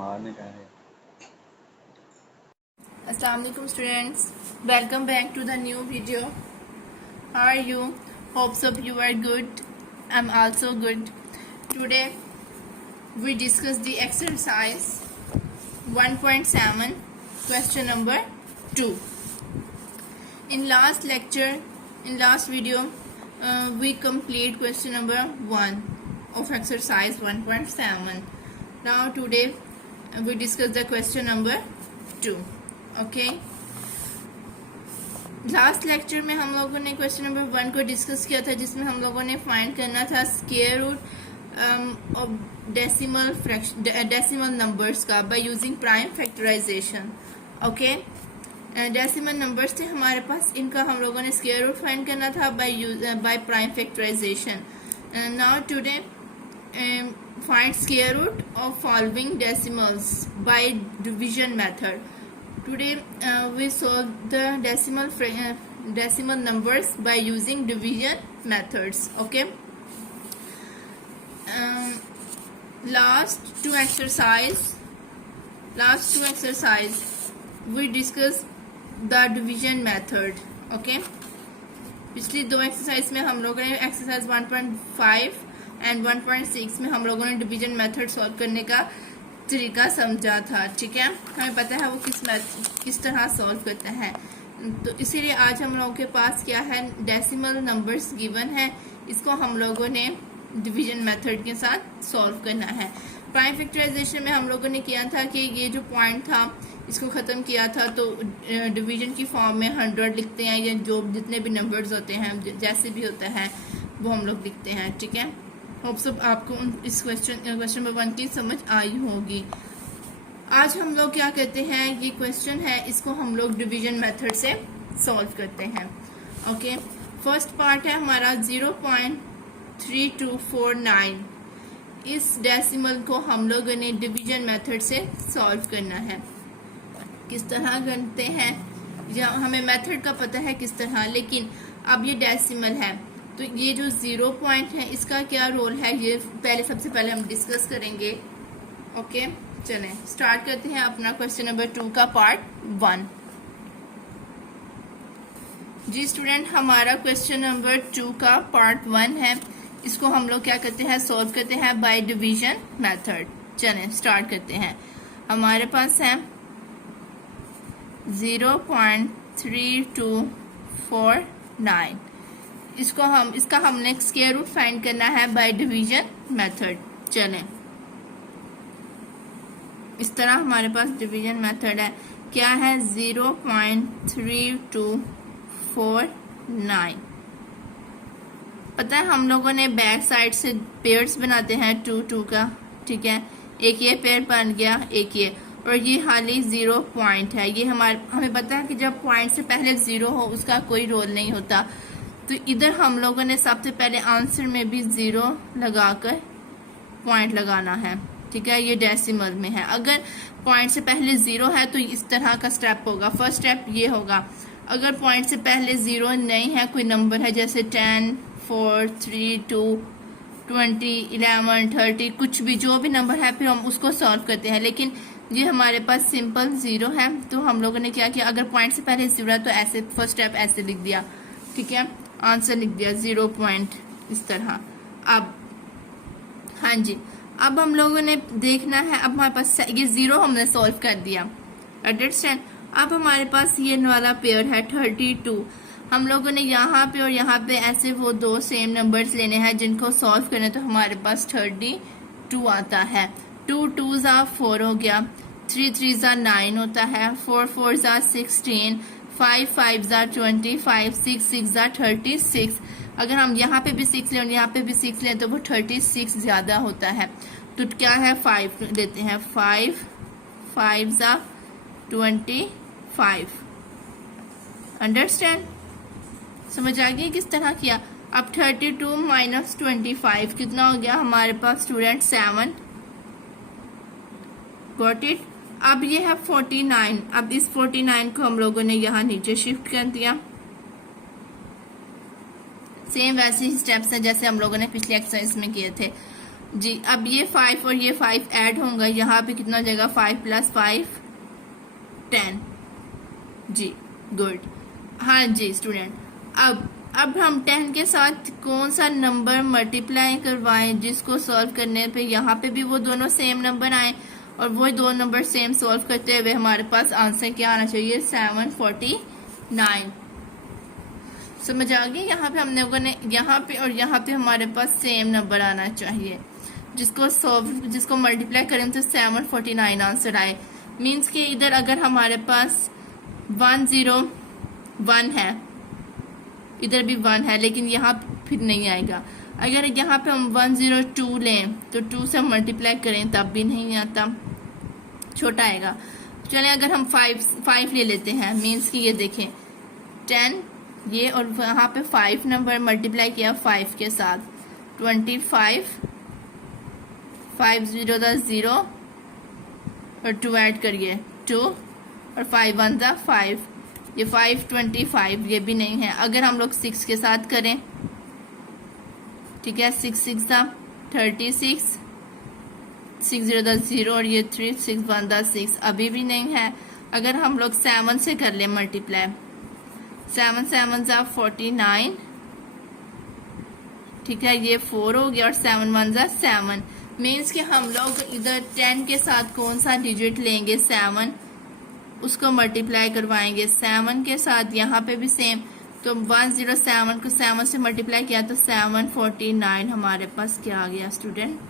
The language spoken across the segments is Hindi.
मारने का है। Assalamu alaikum students, welcome back to the new video. How are you? Hope so you are good. I'm also good. Today we discuss the exercise 1.7 question number 2. In last video we complete question number 1 of exercise 1.7. Now today we discuss the question number 2. Okay last lecture में हम लोगों ने क्वेश्चन नंबर 1 को डिस्कस किया था, जिसमें हम लोगों ने फाइंड करना था square root of decimal numbers का by using prime factorization. Okay, decimal numbers थे हमारे पास, इनका हम लोगों ने स्क्वायर रूट फाइंड करना था by prime factorization. Now today find square root of following decimals by division method. Today we solve the decimal numbers by using division methods. Okay. Last two exercise we discuss the division method. Okay. पिछली दो एक्सरसाइज में हम लोगों ने एक्सरसाइज 1.5 एंड 1.6 में हम लोगों ने डिवीजन मेथड सॉल्व करने का तरीका समझा था। ठीक है, हमें पता है वो किस तरह सॉल्व करते हैं। तो इसीलिए आज हम लोगों के पास क्या है, डेसिमल नंबर्स गिवन है, इसको हम लोगों ने डिवीजन मेथड के साथ सॉल्व करना है। प्राइम फैक्टराइजेशन में हम लोगों ने किया था कि ये जो पॉइंट था इसको ख़त्म किया था, तो डिवीजन की फॉर्म में 100 लिखते हैं, या जो जितने भी नंबर्स होते हैं जैसे भी होता है वो हम लोग लिखते हैं। ठीक है, होप सब आपको इस क्वेश्चन नंबर 1 की समझ आई होगी। आज हम लोग क्या करते हैं, ये क्वेश्चन है, इसको हम लोग डिवीजन मेथड से सॉल्व करते हैं। ओके, फर्स्ट पार्ट है हमारा 0.3249। इस डेसिमल को हम लोगों ने डिवीजन मेथड से सॉल्व करना है। किस तरह करते हैं, या हमें मेथड का पता है किस तरह, लेकिन अब ये डेसिमल है तो ये जो 0 पॉइंट है इसका क्या रोल है, ये सबसे पहले हम डिस्कस करेंगे। ओके, चलें स्टार्ट करते हैं अपना क्वेश्चन नंबर 2 का पार्ट 1। जी स्टूडेंट, हमारा क्वेश्चन नंबर 2 का पार्ट 1 है, इसको हम लोग क्या करते हैं, सॉल्व करते हैं बाय डिवीजन मेथड। चलें स्टार्ट करते हैं। हमारे पास है 0.3249, इसका हमने स्क्वायर रूट फाइंड करना है बाय डिवीजन मेथड। चलें, इस तरह हमारे पास डिवीजन मेथड है, क्या है 0.3249। पता है हम लोगों ने बैक साइड से पेयर्स बनाते हैं 2 का। ठीक है, एक ये पेयर बन गया, एक ये, और ये हाली 0 पॉइंट है। ये हमें पता है कि जब पॉइंट से पहले 0 हो उसका कोई रोल नहीं होता, तो इधर हम लोगों ने सबसे पहले आंसर में भी 0 लगाकर पॉइंट लगाना है। ठीक है, ये डेसिमल में है। अगर पॉइंट से पहले 0 है तो इस तरह का स्टेप होगा। फर्स्ट स्टेप ये होगा। अगर पॉइंट से पहले 0 नहीं है, कोई नंबर है जैसे 10, 4, 3, 2, 20, 11, 30, कुछ भी जो भी नंबर है, फिर हम उसको सॉल्व करते हैं। लेकिन ये हमारे पास सिंपल 0 है, तो हम लोगों ने क्या किया, अगर पॉइंट से पहले 0 है तो ऐसे फर्स्ट स्टेप ऐसे लिख दिया। ठीक है, आंसर लिख दिया 0 पॉइंट, इस तरह। अब हाँ जी, अब हम लोगों ने देखना है, अब हमारे पास ये 0 हमने सॉल्व कर दिया, अंडरस्टैंड। अब हमारे पास ये वाला पेयर है 32। हम लोगों ने यहाँ पे और यहाँ पे ऐसे वो दो सेम नंबर्स लेने हैं जिनको सॉल्व करना है, तो हमारे पास 32 आता है। 2 2s 4 हो गया, 3 3s 9 होता है, 4 4s 16, 5 5s 20, 5 6 6s 36। अगर हम यहाँ पे भी 6 लें और यहाँ पे भी 6 लें तो वो 36 ज्यादा होता है, तो क्या है 5 लेते हैं, 5 5s 25। अंडरस्टैंड, समझ आ गई किस तरह किया। अब 32 माइनस 25 कितना हो गया हमारे पास स्टूडेंट, 7। Got it. अब ये है 49। अब इस 49 को हम लोगों ने यहाँ नीचे शिफ्ट कर दिया। सेम वैसे ही स्टेप्स हैं जैसे हम लोगों ने पिछले एक्सरसाइज में किए थे। जी। अब ये 5 और ये 5 ऐड होंगे, यहाँ पे कितना हो जाएगा 5 + 5 10। जी गुड। हाँ जी स्टूडेंट, अब हम 10 के साथ कौन सा नंबर मल्टीप्लाई करवाएं जिसको सॉल्व करने पे यहाँ पे भी वो दोनों सेम नंबर आए और वो दो नंबर सेम सॉल्व करते हुए हमारे पास आंसर क्या आना चाहिए 749। समझ आ गई? यहाँ पे हम लोगों ने यहाँ पे और यहाँ पे हमारे पास सेम नंबर आना चाहिए जिसको मल्टीप्लाई करें तो 749 आंसर आए। मीन्स कि इधर अगर हमारे पास 101 है, इधर भी 1 है, लेकिन यहाँ फिर नहीं आएगा। अगर यहाँ पे हम 102 लें तो 2 से मल्टीप्लाई करें तब भी नहीं आता, छोटा आएगा। चलें अगर हम 5 ले लेते हैं, मीन्स कि ये देखें 10 ये और यहाँ पे 5 नंबर मल्टीप्लाई किया 5 के साथ 25, 5 0 0 और 2 ऐड करिए 2 और 5 1 5, ये 525 ये भी नहीं है। अगर हम लोग 6 के साथ करें, ठीक है, 6 6 36, 6 0 0 और ये 3 6 1 6 अभी भी नहीं है। अगर हम लोग 7 से कर ले मल्टीप्लाई, 7 7 49, ठीक है, ये 4 हो गया और 7 1 7। मीन्स कि हम लोग इधर 10 के साथ कौन सा डिजिट लेंगे 7, उसको मल्टीप्लाई करवाएंगे 7 के साथ। यहाँ पे भी सेम, तो 107 को 7 से मल्टीप्लाई किया तो 749 हमारे पास क्या आ गया स्टूडेंट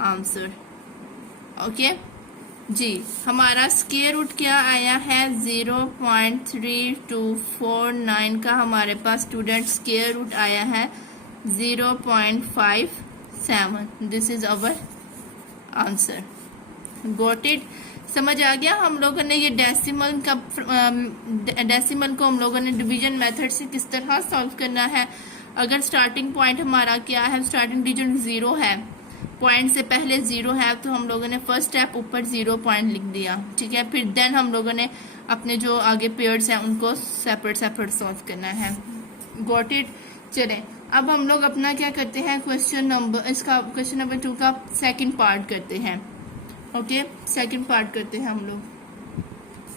आंसर। ओके जी, हमारा स्क्वायर रूट क्या आया है 0.3249 का हमारे पास स्टूडेंट स्क्वायर रूट आया है 0.57। This is our answer. Got it? समझ आ गया? हम लोगों ने ये डेसिमल को हम लोगों ने डिवीजन मेथड से किस तरह सॉल्व करना है। अगर स्टार्टिंग पॉइंट हमारा क्या है, स्टार्टिंग डिजिट 0 है, पॉइंट से पहले 0 है, तो हम लोगों ने फर्स्ट स्टेप ऊपर 0 पॉइंट लिख दिया, ठीक है। फिर देन हम लोगों ने अपने जो आगे पेयर्स हैं उनको सेपरेट सॉल्व करना है। Got it? चलें अब हम लोग अपना क्या करते हैं, क्वेश्चन नंबर 2 का सेकंड पार्ट करते हैं। ओके, सेकंड पार्ट करते हैं हम लोग।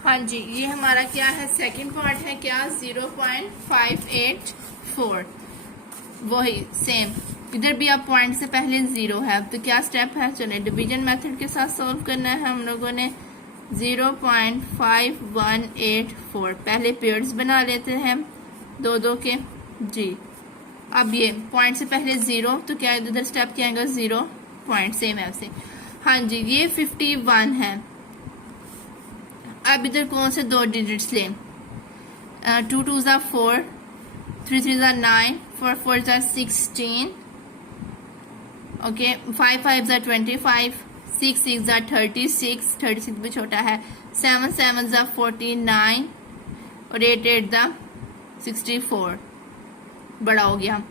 हाँ जी, ये हमारा क्या है, सेकंड पार्ट है क्या 0.584। वही सेम, इधर भी आप पॉइंट से पहले 0 है, तो क्या स्टेप है, चले डिवीजन मेथड के साथ सॉल्व करना है हम लोगों ने। 0.5184 पहले पेयर्स बना लेते हैं 2 के जी। अब ये पॉइंट से पहले 0, तो क्या इधर स्टेप क्या आएगा 0 पॉइंट, सेम ऐसे। हाँ जी, ये 51 है। अब इधर कौन से 2 डिजिट्स लें, 2 2 4, 3 3 9, 4 4 16, ओके, 5 5 25, 6 6 36 भी छोटा है, 7 7 49 और 8 8 64 बड़ा हो गया,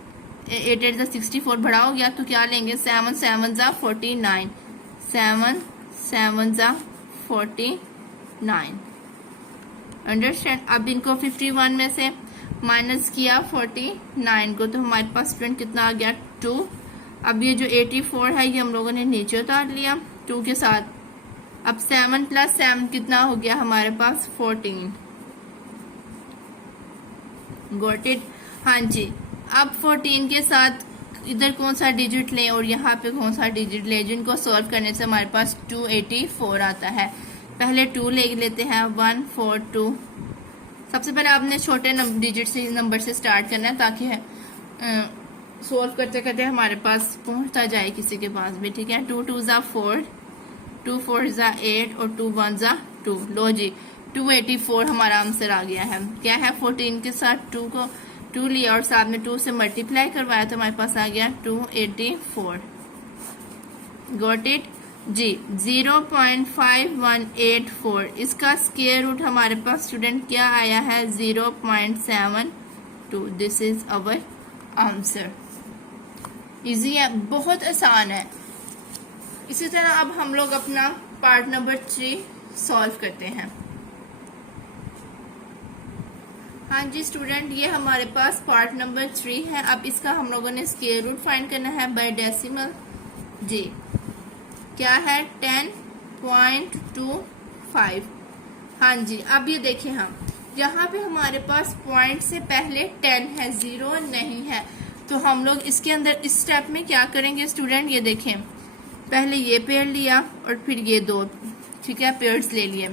8 8 64 बड़ा हो गया, तो क्या लेंगे 7 7 49, 7 7 49। अंडरस्टैंड? अब इनको 51 में से माइनस किया 49 को, तो हमारे पास स्टूडेंट कितना आ गया 2। अब ये जो 84 है ये हम लोगों ने नीचे उतार लिया 2 के साथ। अब 7 + 7 कितना हो गया हमारे पास 14। Got it? हाँ जी, अब 14 के साथ इधर कौन सा डिजिट लें और यहाँ पे कौन सा डिजिट लें, जिनको सॉल्व करने से हमारे पास 284 आता है। पहले 2 ले लेते हैं, 1 4 2। सबसे पहले आपने छोटे डिजिट से नंबर से स्टार्ट करना है ताकि सॉल्व करते करते हमारे पास पहुंचता जाए किसी के पास भी, ठीक है। 2 2 4, 2 4 8 और 2 1 2। लो जी, 284 हमारा आंसर आ गया है। क्या है, 14 के साथ 2 लिया और साथ में 2 से मल्टीप्लाई करवाया तो हमारे पास आ गया 284। गॉट इट जी? 0.5184 इसका स्क्वायर रूट हमारे पास स्टूडेंट क्या आया है 0.72। This is our answer. Easy है, बहुत आसान है। इसी तरह अब हम लोग अपना पार्ट नंबर 3 सॉल्व करते हैं। हाँ जी स्टूडेंट, ये हमारे पास पार्ट नंबर 3 है। अब इसका हम लोगों ने स्क्वायर रूट फाइंड करना है बाय डेसिमल। जी क्या है 10.25। हाँ जी, अब ये देखें हम यहाँ पे हमारे पास पॉइंट से पहले 10 है, 0 नहीं है। तो हम लोग इसके अंदर इस स्टेप में क्या करेंगे स्टूडेंट, ये देखें पहले ये पेयर लिया और फिर ये दो, ठीक है, पेयर्स ले लिए।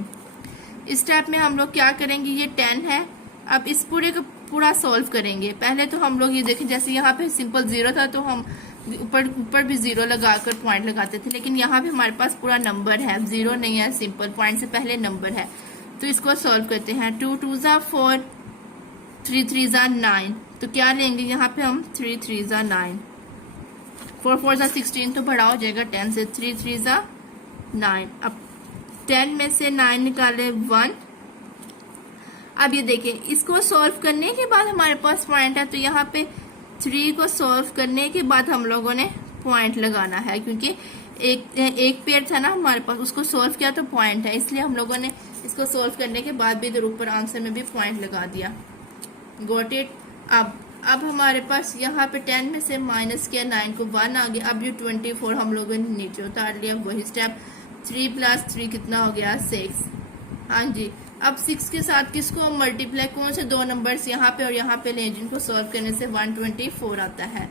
इस स्टेप में हम लोग क्या करेंगे, ये 10 है, अब इस पूरे को पूरा सॉल्व करेंगे। पहले तो हम लोग ये देखें जैसे यहाँ पे सिंपल 0 था तो हम ऊपर भी 0 लगाकर पॉइंट लगाते थे, लेकिन यहाँ पे हमारे पास पूरा नंबर है, 0 नहीं है, सिंपल पॉइंट से पहले नंबर है। तो इसको सॉल्व करते हैं। 2 2 ज़ा 4, 3 3 ज़ा 9। तो क्या लेंगे यहाँ पे हम 3 3 ज़ा 9, 4 4 ज़ा 16 तो बड़ा हो जाएगा 10 से, 3 3 ज़ा 9। अब 10 में से 9 निकाले 1। अब ये देखिए इसको सॉल्व करने के बाद हमारे पास पॉइंट है, तो यहाँ पे 3 को सॉल्व करने के बाद हम लोगों ने पॉइंट लगाना है, क्योंकि एक पेयर था ना हमारे पास, उसको सॉल्व किया तो पॉइंट है, इसलिए हम लोगों ने इसको सॉल्व करने के बाद भी इधर ऊपर आंसर में भी पॉइंट लगा दिया। Got it. अब हमारे पास यहाँ पे 10 में से माइनस किया, 9 को 1 आ गया। अब ये 24 हम लोगों ने नीचे उतार लिया, वही स्टेप। 3 + 3 कितना हो गया 6। हाँ जी, अब 6 के साथ किसको मल्टीप्लाई, कौन से दो नंबर्स यहाँ पे और यहाँ पे लें, जिनको सॉल्व करने से 124 आता है।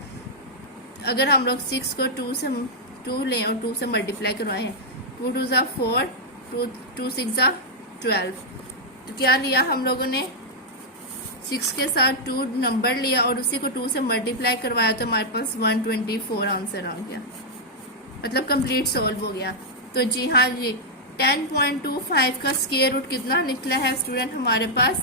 अगर हम लोग 6 को 2 लें और 2 से मल्टीप्लाई करवाए हैं, 2 2 ज़ा 4, 2 6 ज़ा 12। तो क्या लिया हम लोगों ने, 6 के साथ 2 नंबर लिया और उसी को 2 से मल्टीप्लाई करवाया, तो हमारे पास 124 आंसर आ गया, मतलब कंप्लीट सॉल्व हो गया। तो जी हाँ जी, 10.25 का स्क्वायर रूट कितना निकला है स्टूडेंट, हमारे पास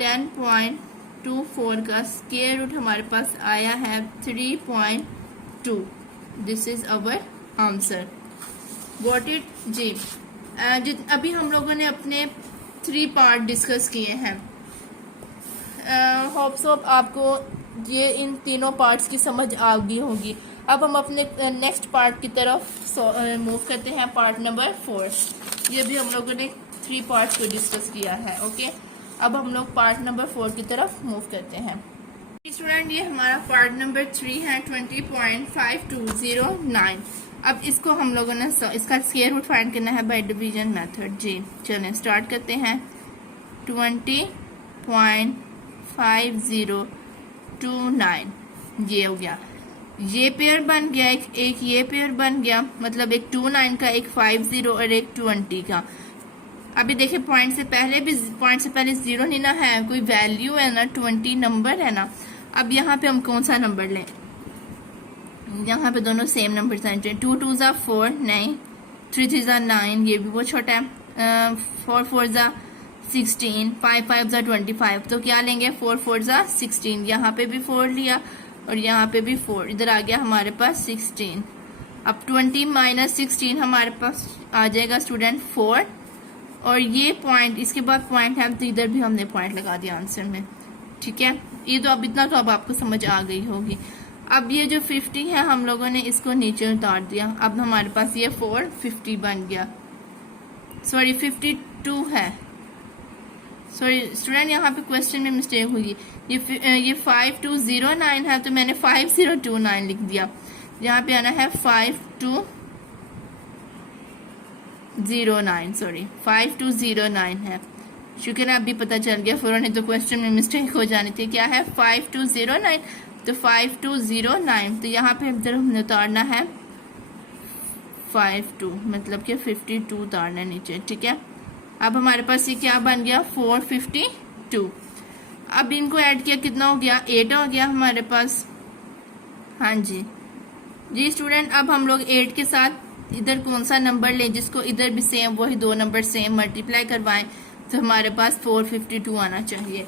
10.24 का स्क्वायर रूट हमारे पास आया है 3.2। This is our answer. Got it जी। अभी हम लोगों ने अपने 3 पार्ट डिस्कस किए हैं। होप्स आपको ये इन तीनों पार्ट्स की समझ आ गई होगी। अब हम अपने नेक्स्ट पार्ट की तरफ मूव करते हैं, पार्ट नंबर 4। ये भी हम लोगों ने 3 पार्ट्स को डिस्कस किया है। ओके, अब हम लोग पार्ट नंबर 4 की तरफ मूव करते हैं। स्टूडेंट ये हमारा पार्ट नंबर 3 है, 20.5209। अब इसको हम लोगों ने इसका स्क्वायर रूट फाइंड करना है बाय डिवीजन मेथड। जी चलें स्टार्ट करते हैं। 20.5029 ये हो गया, ये पेयर बन गया, एक ये पेयर बन गया, मतलब एक 29 का, एक 50 और एक 20 का। अभी देखिए पॉइंट से पहले 0 नहीं ना है, कोई वैल्यू है ना, 20 नंबर है ना। अब यहाँ पे हम कौन सा नंबर लें, यहाँ पे दोनों सेम नंबर हैं। 2 2 ज़ा 4 नहीं, 3 3 ज़ा 9 ये भी बहुत छोटा है, 4 4 ज़ा 16, 5 5 ज़ा 25। तो क्या लेंगे, 4 4 ज़ा 16। यहाँ पे भी 4 लिया और यहाँ पे भी 4, इधर आ गया हमारे पास 16। अब 20 - 16 हमारे पास आ जाएगा स्टूडेंट 4, और ये पॉइंट इसके बाद पॉइंट है, तो इधर भी हमने पॉइंट लगा दिया आंसर में। ठीक है, ये तो अब इतना तो अब आपको समझ आ गई होगी। अब ये जो 50 है हम लोगों ने इसको नीचे उतार दिया, अब हमारे पास ये 450 बन गया, सॉरी 52 है, सॉरी स्टूडेंट यहाँ पे क्वेश्चन में मिस्टेक हुई। ये 5209 है, तो मैंने 5029 लिख दिया। यहाँ पे आना है 5209, सॉरी 5209 है। शुक्र है अभी पता चल गया, फौरन नहीं तो क्वेश्चन में मिस्टेक हो जानी थी। क्या है 5209, तो 5209, तो यहाँ पे इधर हमने उतारना है 52, मतलब कि 52 उतारना है नीचे। ठीक है, अब हमारे पास ये क्या बन गया 452। अब इनको ऐड किया कितना हो गया 8 हो गया हमारे पास। हाँ जी जी स्टूडेंट, अब हम लोग 8 के साथ इधर कौन सा नंबर लें जिसको इधर भी सेम वही दो नंबर सेम मल्टीप्लाई करवाएं, तो हमारे पास 452 आना चाहिए।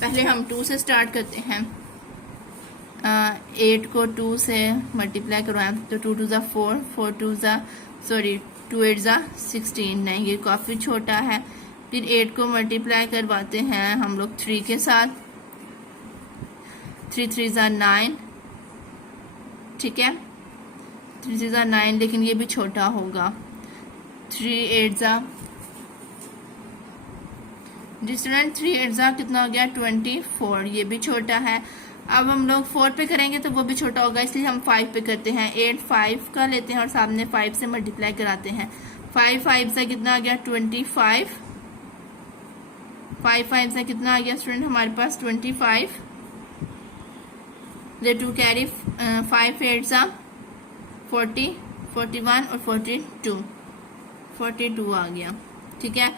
पहले हम 2 से स्टार्ट करते हैं। 8 को 2 से मल्टीप्लाई करवाएं तो 2 2 ज़ा 4, 4 2 ज़ा 2 8 ज़ा 16, नहीं ये काफ़ी छोटा है। फिर 8 को मल्टीप्लाई करवाते हैं हम लोग 3 के साथ, 3 3 ज़ा 9। ठीक है, 3 3 ज़ा 9, लेकिन ये भी छोटा होगा। 3 8 ज़ा, जी स्टूडेंट 3 8 ज़ा कितना हो गया 24, ये भी छोटा है। अब हम लोग 4 पे करेंगे तो वो भी छोटा होगा, इसलिए हम 5 पे करते हैं। 8 5 का लेते हैं और सामने 5 से मल्टीप्लाई कराते हैं। 5 5 से कितना आ गया 25। 5 5 से कितना आ गया स्टूडेंट हमारे पास 25। the 2 कैरी 5 8 सा 40 41 और 42 आ गया। ठीक है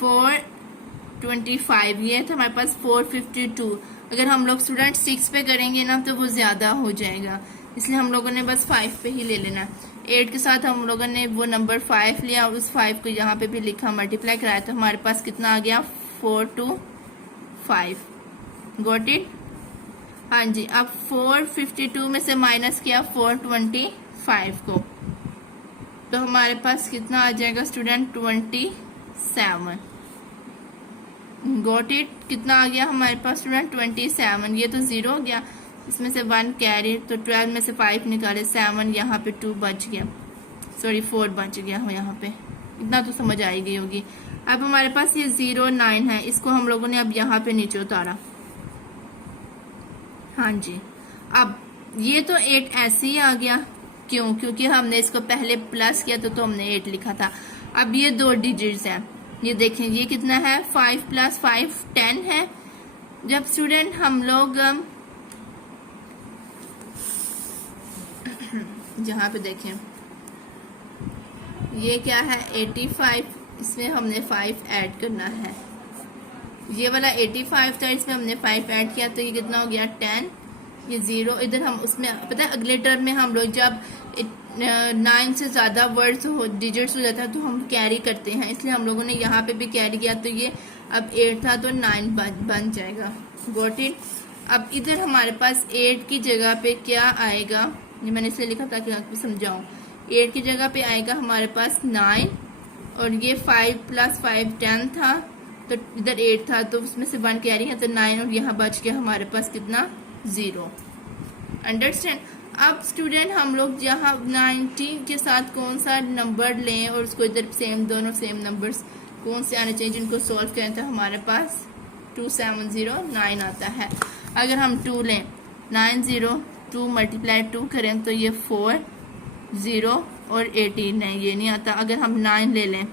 425 ये था हमारे पास 452। अगर हम लोग स्टूडेंट 6 पे करेंगे ना तो वो ज्यादा हो जाएगा, इसलिए हम लोगों ने बस 5 पे ही ले लेना। 8 के साथ हम लोगों ने वो नंबर 5 लिया और उस 5 को यहाँ पे भी लिखा, मल्टीप्लाई कराया तो हमारे पास कितना आ गया 425। Got it. हाँ जी, अब 452 में से माइनस किया 425 को, तो हमारे पास कितना आ जाएगा स्टूडेंट 27। Got it. कितना आ गया हमारे पास स्टूडेंट 27। ये तो 0 हो गया, इसमें से 1 कैरी, तो 12 में से 5 निकाले 7, यहाँ पे 2 बच गया, सॉरी 4 बच गया हो यहाँ पे। इतना तो समझ आई गई होगी। अब हमारे पास ये 0 9 है, इसको हम लोगों ने अब यहाँ पे नीचे उतारा। हाँ जी, अब ये तो 8 ऐसे ही आ गया, क्यों? क्योंकि हमने इसको पहले प्लस किया तो हमने 8 लिखा था। अब ये 2 डिजिट्स हैं, ये देखें ये कितना है 5 + 5 10 है। जब स्टूडेंट हम लोग जहाँ पे देखें ये क्या है 85, इसमें हमने 5 ऐड करना है। ये वाला 85 था, इसमें हमने 5 ऐड किया तो ये कितना हो गया 10। ये 0 इधर हम उसमें पता है अगले टर्म में हम लोग जब 9 से ज्यादा वर्ड्स हो डिजिट्स हो जाता है तो हम कैरी करते हैं, इसलिए हम लोगों ने यहाँ पे भी कैरी किया तो ये अब 8 था तो 9 बन जाएगा। Got it. अब इधर हमारे पास 8 की जगह पे क्या आएगा, ये मैंने इसलिए लिखा ताकि आपको समझाऊं। 8 की जगह पे आएगा हमारे पास 9 और ये 5 + 5 10 था तो इधर 8 था तो उसमें से 1 कैरी है तो 9 और यहाँ बच गया हमारे पास कितना 0। अंडरस्टैंड। अब स्टूडेंट हम लोग जहाँ 90 के साथ कौन सा नंबर लें और उसको इधर सेम दोनों सेम नंबर्स कौन से आने चाहिए जिनको सॉल्व करें तो हमारे पास 2709 आता है। अगर हम 2 लें 902 × 2 करें तो ये 4 0 और 18 है, ये नहीं आता। अगर हम 9 ले लें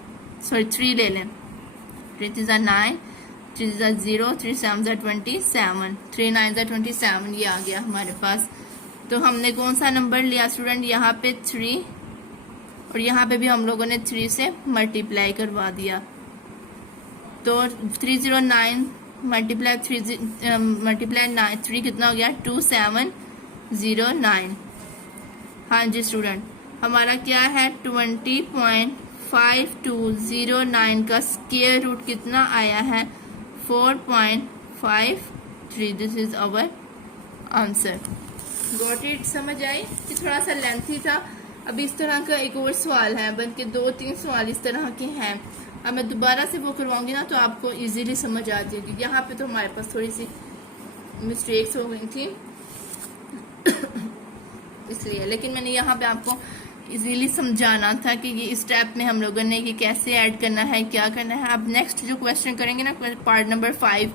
सॉरी 3 ले लें 3 3 9 3 0 3 7 27 3 9 27 ये आ गया हमारे पास। तो हमने कौन सा नंबर लिया स्टूडेंट यहाँ पे 3 और यहाँ पे भी हम लोगों ने 3 से मल्टीप्लाई करवा दिया तो 309 मल्टीप्लाई 3 कितना हो गया 2709। हाँ जी स्टूडेंट, हमारा क्या है 20.5209 का स्क्वायर रूट कितना आया है 4.53। This is our answer. Got it. समझ आई कि थोड़ा सा लेंथी था। अब इस तरह का एक और सवाल है, बल्कि 2-3 सवाल इस तरह के हैं। अब मैं दोबारा से वो करवाऊंगी ना तो आपको इजीली समझ आ जाएगी। यहाँ पे तो हमारे पास थोड़ी सी मिस्टेक्स हो गई थी इसलिए, लेकिन मैंने यहाँ पे आपको इजीली समझाना था कि ये इस स्टेप में हम लोगों ने ये कैसे ऐड करना है, क्या करना है। अब नेक्स्ट जो क्वेश्चन करेंगे ना पार्ट नंबर 5,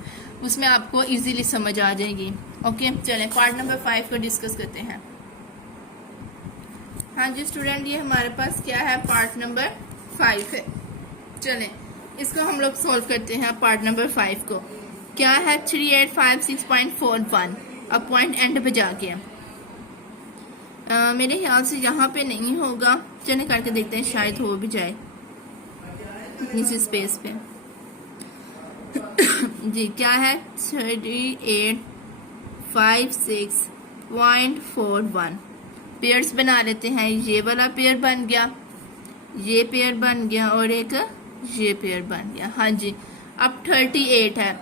उसमें आपको इजीली समझ आ जाएगी। ओके चलें पार्ट नंबर 5 को डिस्कस करते हैं। हाँ जी स्टूडेंट, ये हमारे पास क्या है पार्ट नंबर 5 है। चलें इसको हम लोग सॉल्व करते हैं। पार्ट नंबर 5 को क्या है 3856.41। अब पॉइंट एंड पे जाके मेरे ख्याल से यहाँ पे नहीं होगा, चलें करके देखते हैं शायद हो भी जाए इतनी सी स्पेस पे। जी क्या है 3856.41। पेयर्स बना लेते हैं। ये वाला पेयर बन गया, ये पेयर बन गया और एक ये पेयर बन गया। हाँ जी, अब 38 है,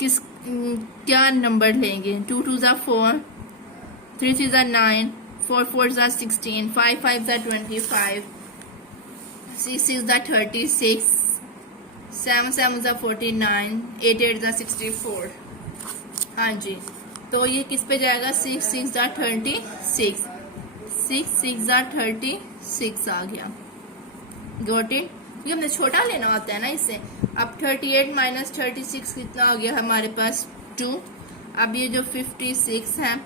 किस क्या नंबर लेंगे 2 2 4 3 3 9 4 4 16 5 5 25 6 6 36 7 7 49 8 8 64। हाँ जी, तो ये किस पे जाएगा 6 6 36 6 6 36 आ गया। Got it. ये हमने छोटा लेना होता है ना इससे। अब 38 - 36 कितना हो गया हमारे पास 2। अब ये जो 56 है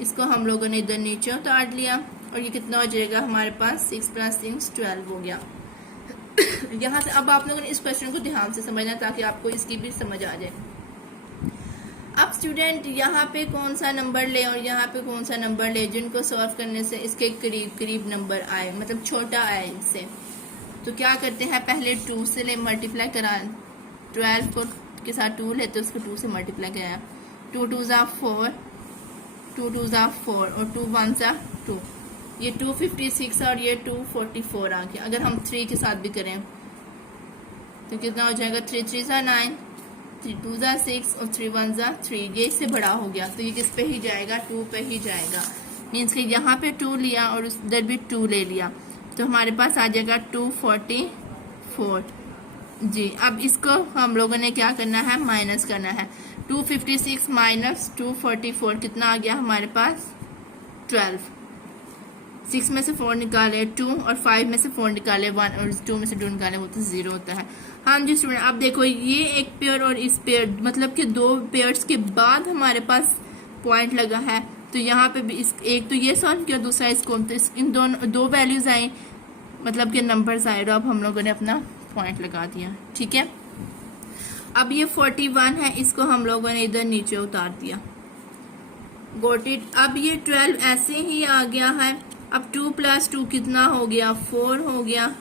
इसको हम लोगों ने इधर नीचे उतार लिया और ये कितना हो जाएगा हमारे पास 6 + 6 12 हो गया। यहाँ से अब आप लोगों ने इस क्वेश्चन को ध्यान से समझना ताकि आपको इसकी भी समझ आ जाए। अब स्टूडेंट यहाँ पे कौन सा नंबर ले और यहाँ पे कौन सा नंबर ले जिनको सॉल्व करने से इसके करीब करीब नंबर आए, मतलब छोटा आए इनसे। तो क्या करते हैं, पहले 2 से ले मल्टीप्लाई करा, 12 को के साथ 2 लेते उसको 2 से मल्टीप्लाई कराया, 2 2 ज़ा 4, 2 2 ज़ा 4 और 2 1 ज़ा 2, ये 256 और ये 244 आ गया। अगर हम 3 के साथ भी करें तो कितना हो जाएगा, 3 3 ज़ा 9, 3 2 ज़ा 6 और 3 1 ज़ा 3। ये इससे बड़ा हो गया तो ये किस पे ही जाएगा, 2 पे ही जाएगा। मीन्स कि यहाँ पे 2 लिया और उधर भी 2 ले लिया तो हमारे पास आ जाएगा 244 जी। अब इसको हम लोगों ने क्या करना है, माइनस करना है। 256 माइनस 244 कितना आ गया हमारे पास, 12। 6 में से 4 निकाले 2 और 5 में से 4 निकाले 1 और 2 में से 2 निकाले वो तो 0 होता है। हाँ जी स्टूडेंट, अब देखो ये एक पेयर और इस पेयर, मतलब कि 2 पेयर्स के बाद हमारे पास पॉइंट लगा है तो यहाँ पे भी इस एक तो ये सॉल्व किया, दूसरा इसको, तो इन दोनों 2 वैल्यूज आई, मतलब कि नंबर्स आए, अब हम लोगों ने अपना पॉइंट लगा दिया। ठीक है, अब ये 41 है, इसको हम लोगों ने इधर नीचे उतार दिया, गोट इट। अब ये 12 ऐसे ही आ गया है। अब 2 + 2 कितना हो गया, 4 हो गया,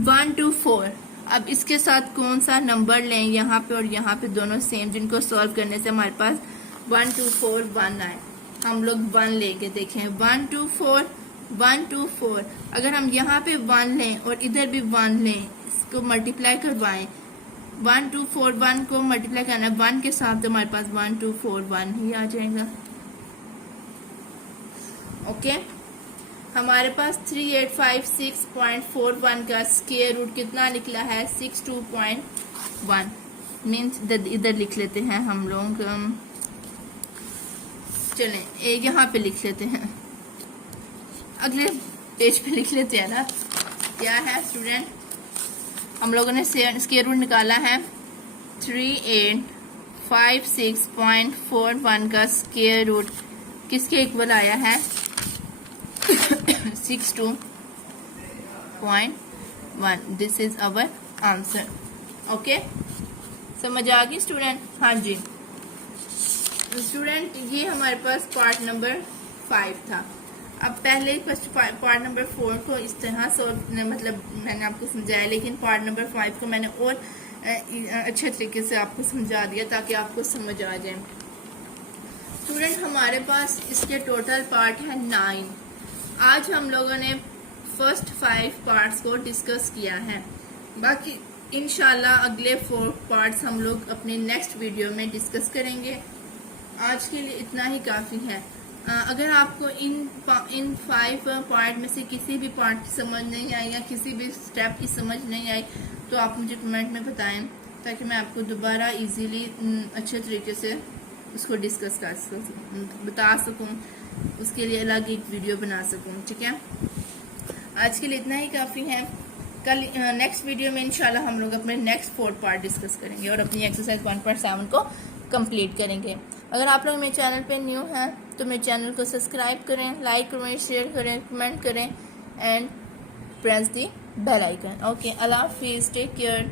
1 2 4। अब इसके साथ कौन सा नंबर लें, यहाँ पे और यहाँ पे दोनों सेम, जिनको सॉल्व करने से हमारे पास 1 2 4 1 आए। हम लोग 1 लेके देखें, 1 2 4 1 2 4। अगर हम यहाँ पे 1 लें और इधर भी 1 लें, इसको मल्टीप्लाई करवाएं, 1 2 4 1 को मल्टीप्लाई करना है 1 के साथ तो हमारे पास 1 2 4 1 ही आ जाएगा। ओके, हमारे पास 3856.41 का स्क्वायर रूट कितना निकला है, 62.1। मीन्स इधर लिख लेते हैं हम लोग, चलें एक यहाँ पे लिख लेते हैं, अगले पेज पे लिख लेते हैं ना। क्या है स्टूडेंट, हम लोगों ने स्क्वायर रूट निकाला है 3856.41 का स्क्वायर रूट किसके इक्वल आया है, 62.1। This is our answer. Okay, समझ आ गई स्टूडेंट? हाँ जी स्टूडेंट, ये हमारे पास पार्ट नंबर 5 था। अब पहले फर्स्ट पार्ट नंबर 4 को इस तरह सॉल्व, मतलब मैंने आपको समझाया, लेकिन पार्ट नंबर 5 को मैंने और अच्छे तरीके से आपको समझा दिया ताकि आपको समझ आ जाए। स्टूडेंट, हमारे पास इसके टोटल पार्ट है 9। आज हम लोगों ने फर्स्ट 5 पार्ट्स को डिस्कस किया है, बाकी इंशाल्लाह अगले 4 पार्ट्स हम लोग अपने नेक्स्ट वीडियो में डिस्कस करेंगे। आज के लिए इतना ही काफ़ी है। अगर आपको इन 5 पार्ट में से किसी भी पार्ट की समझ नहीं आई या किसी भी स्टेप की समझ नहीं आई तो आप मुझे कमेंट में बताएं ताकि मैं आपको दोबारा इजीली अच्छे तरीके से उसको डिस्कस कर सकूँ, बता सकूँ, उसके लिए अलग एक वीडियो बना सकूँ। ठीक है, आज के लिए इतना ही काफ़ी है। कल नेक्स्ट वीडियो में इंशाल्लाह हम लोग अपने नेक्स्ट 4 पार्ट डिस्कस करेंगे और अपनी एक्सरसाइज 1.7 को कंप्लीट करेंगे। अगर आप लोग मेरे चैनल पे न्यू हैं तो मेरे चैनल को सब्सक्राइब करें, लाइक करें, शेयर करें, कमेंट करें and press the bell icon. Okay, अल्लाह हाफिज़, टेक केयर।